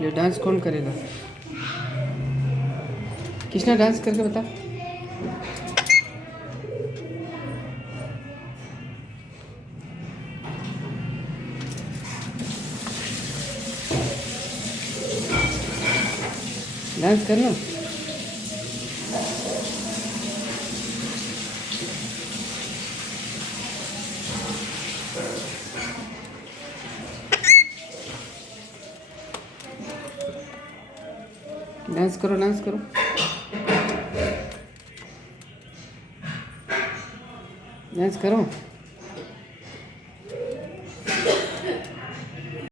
ये डांस कौन करेगा? कृष्णा डांस करके बता। डांस करना। डांस करो, डांस करो। डांस करो।